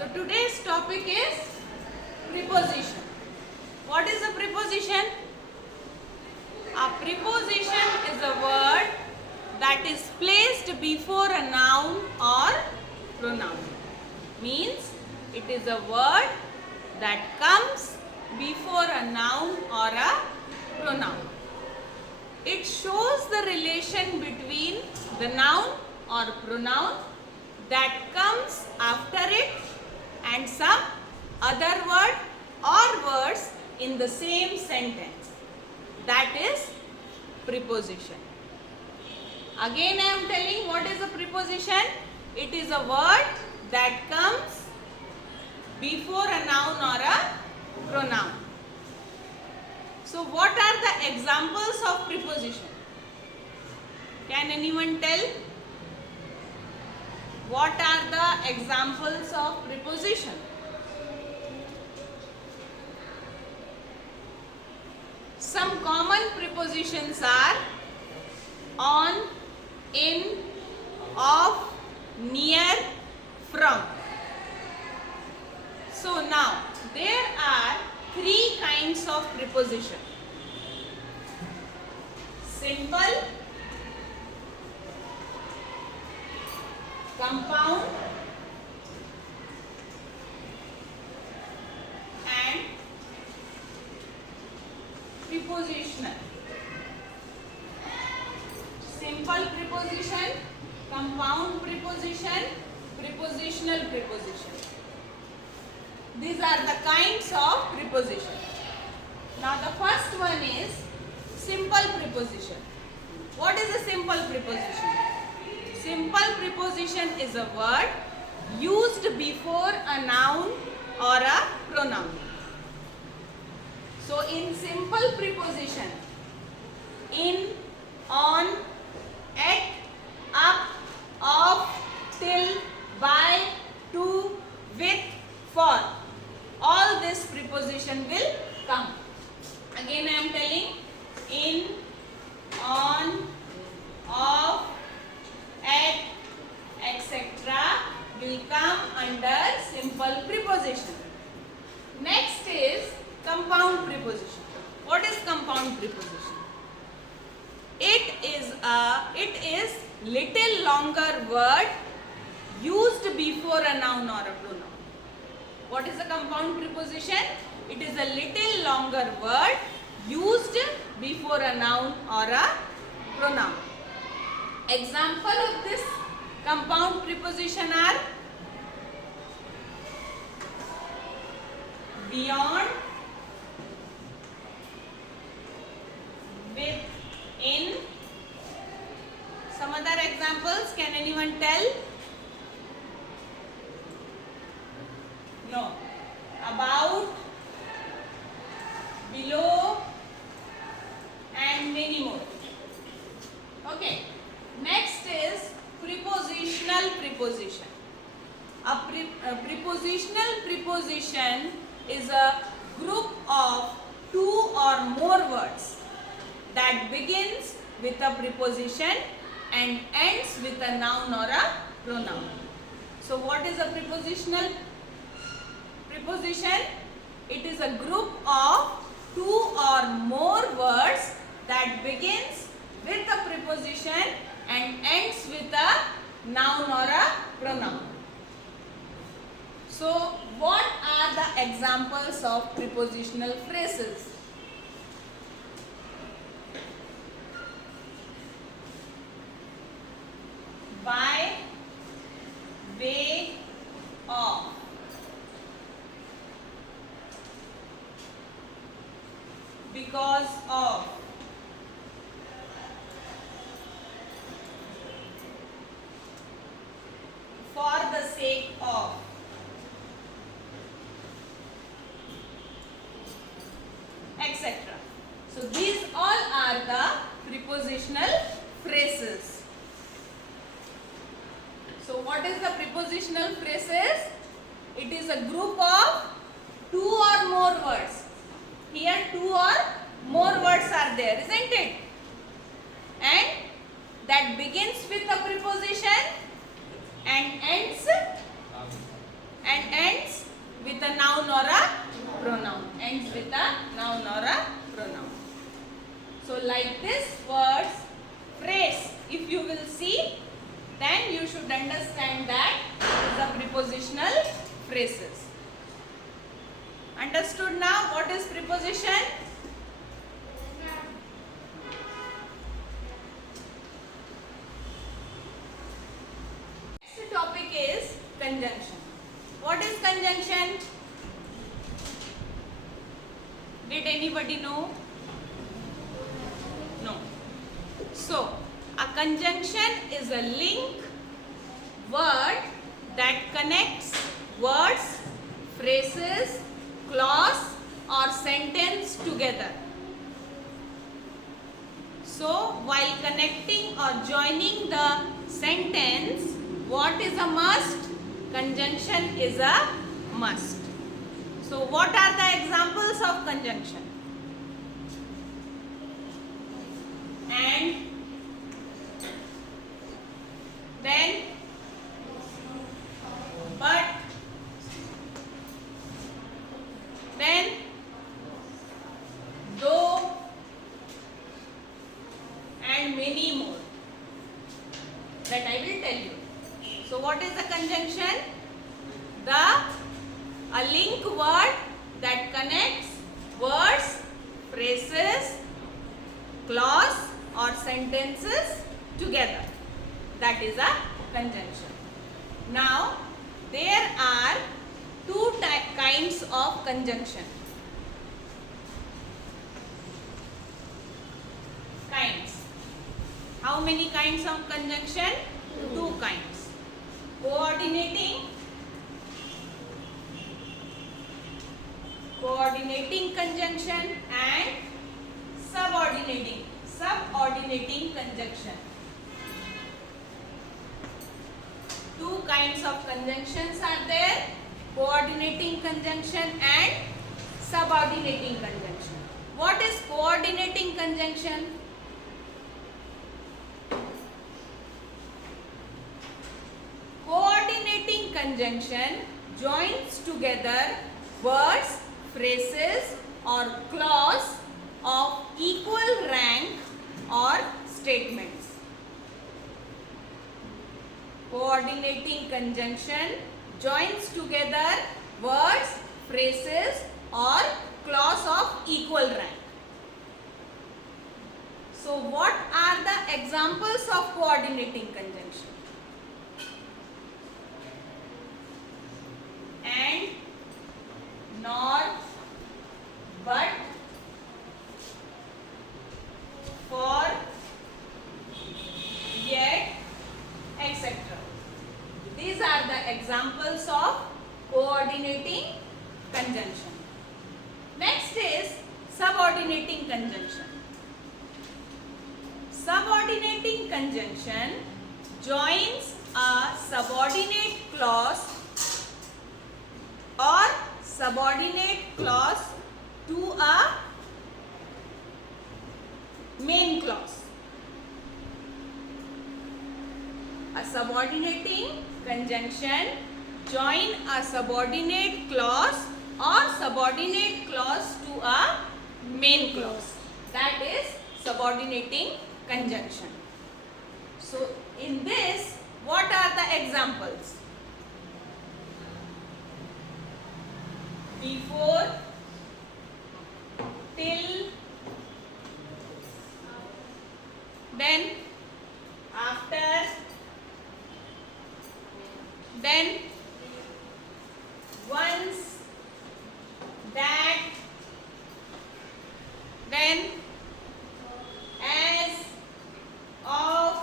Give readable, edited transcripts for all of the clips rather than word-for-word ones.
So today's topic is preposition. What is a preposition? A preposition is a word that is placed before a noun or pronoun. Means it is a word that comes before a noun or a pronoun. It shows the relation between the noun or pronoun that comes after it and some other word or words in the same sentence. That is preposition. Again I am telling what is a preposition. It is a word that comes before a noun or a pronoun. So what are the examples of preposition? Can anyone tell? What are the examples of preposition? Some common prepositions are on, in, of, near, from. So now there are three kinds of preposition. Simple, compound, and prepositional. Simple preposition, compound preposition, prepositional preposition. These are the kinds of preposition. Now the first one is simple preposition. What is a simple preposition? Simple preposition is a word used before a noun or a pronoun. So in simple preposition, in, on, at, up, of, till, by, to, with, for, all this preposition will come. Again I am telling, in, on, of, at, etc. will come under simple preposition. Next is compound preposition. What is compound preposition? It is little longer word used before a noun or a pronoun. What is a compound preposition? It is a little longer word used before a noun or a pronoun. Example of this compound preposition are beyond, within. Some other examples, can anyone tell? No. About, below, and many more. Okay. Next is prepositional preposition. A prepositional preposition is a group of two or more words that begins with a preposition and ends with a noun or a pronoun. So what is a prepositional preposition? It is a group of two or more words that begins with a preposition and ends with a noun or a pronoun. So what are the examples of prepositional phrases? By, way of. Because of. For the sake of. Etc. So these all are the prepositional phrases. So what is the prepositional phrases? It is a group of two or more words. Here two or more words are there, isn't it? And that begins with a preposition and ends pronoun, ends with a noun or a pronoun. So like this words, phrase, if you will see, then you should understand that it is a prepositional phrases. Understood now what is preposition? Next topic is conjunction. What is conjunction? Did anybody know? No. So, a conjunction is a link word that connects words, phrases, clause or sentence together. So, while connecting or joining the sentence, what is a must? Conjunction is a must. So, what are the examples of conjunction? And, then, but, then, though, and many more. That I will tell you. So what is the conjunction? A link word that connects words, phrases, clause or sentences together. That is a conjunction. Now there are two kinds of conjunction. Kinds. How many kinds of conjunction? Two kinds. Coordinating conjunction and subordinating conjunction. Two kinds of conjunctions are there, coordinating conjunction and subordinating conjunction. What is coordinating conjunction? Coordinating conjunction joins together words, phrases or clause of equal rank or statements. Coordinating conjunction joins together words, phrases or clause of equal rank. So what are the examples of coordinating conjunction? And, nor, but, for, yet, etc. These are the examples of coordinating conjunction. Next is subordinating conjunction. Subordinating conjunction joins a subordinate clause or subordinate clause to a main clause. A subordinating conjunction join a subordinate clause or subordinate clause to a main clause. That is subordinating conjunction. So in this, what are the examples? Before, till, then, after, then, once, that, then, as, of,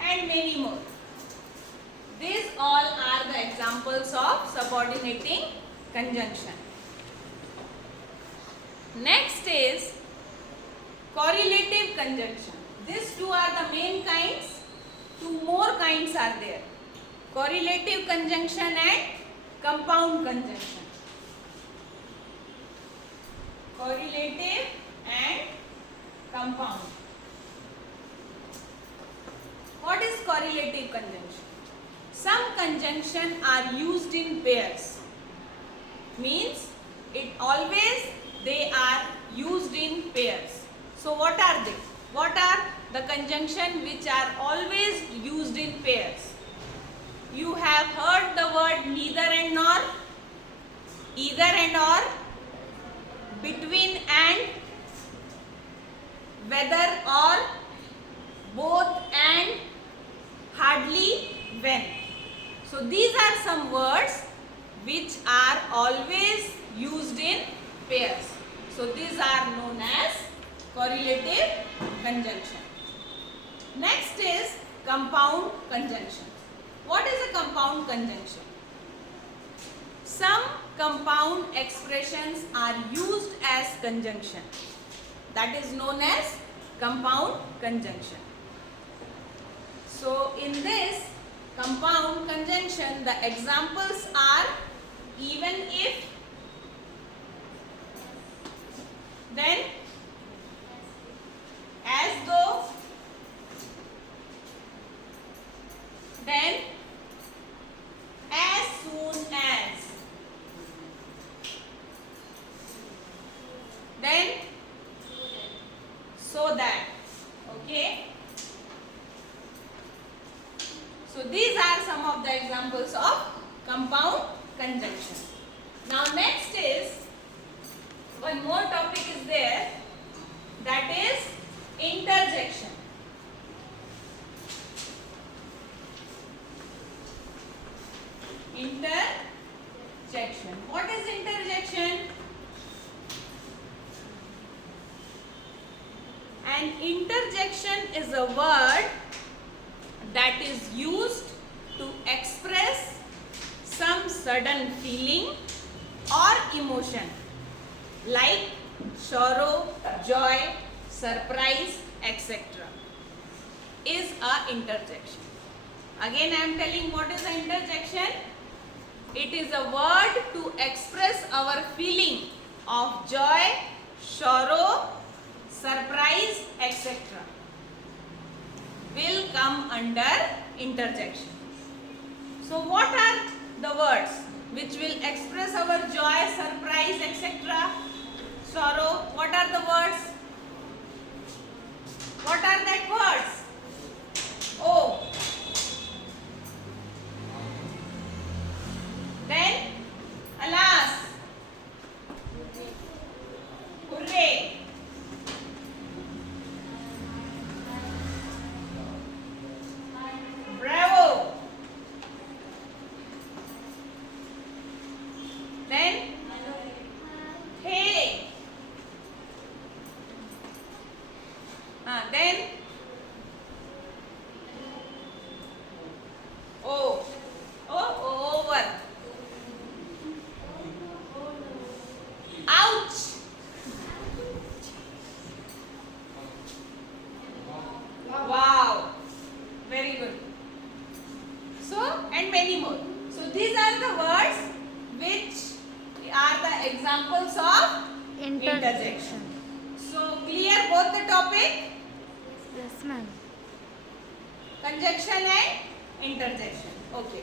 and many more. These all are the examples of subordinating conjunction. Next is correlative conjunction. These two are the main kinds. Two more kinds are there. Correlative conjunction and compound conjunction. Correlative and compound. What is correlative conjunction? Some conjunction are used in pairs. Means it always pairs. So what are they? What are the conjunction which are always used in pairs? You have heard the word neither and nor, either and or, between and, whether or, both and, hardly, when. So these are some words which are always used in pairs. So these are known as correlative conjunction. Next is compound conjunction. What is a compound conjunction? Some compound expressions are used as conjunction. That is known as compound conjunction. So in this compound conjunction, the examples are even if, then, as though, then, as soon as, then, so that. Okay. So these are some of the examples of compound conjunction. Now next is, one more topic is there, that is interjection. Interjection. What is interjection? An interjection is a word that is used to express some sudden feeling or emotion like sorrow, joy, surprise, etc. is a interjection. Again I am telling what is an interjection. It is a word to express our feeling of joy, sorrow, surprise, etc. will come under interjection. So what are the words which will express our joy, surprise, etc.? Sorrow. What are the words? What are that words? Oh. Then, alas. Hooray. Bravo. Then, hey. Then, oh. Oh, over. Ouch. Wow. Very good. So, and many more. So, these are the words which are the examples of interjection. So, clear both the topic? Yes, ma'am. Conjunction and interjection. Okay.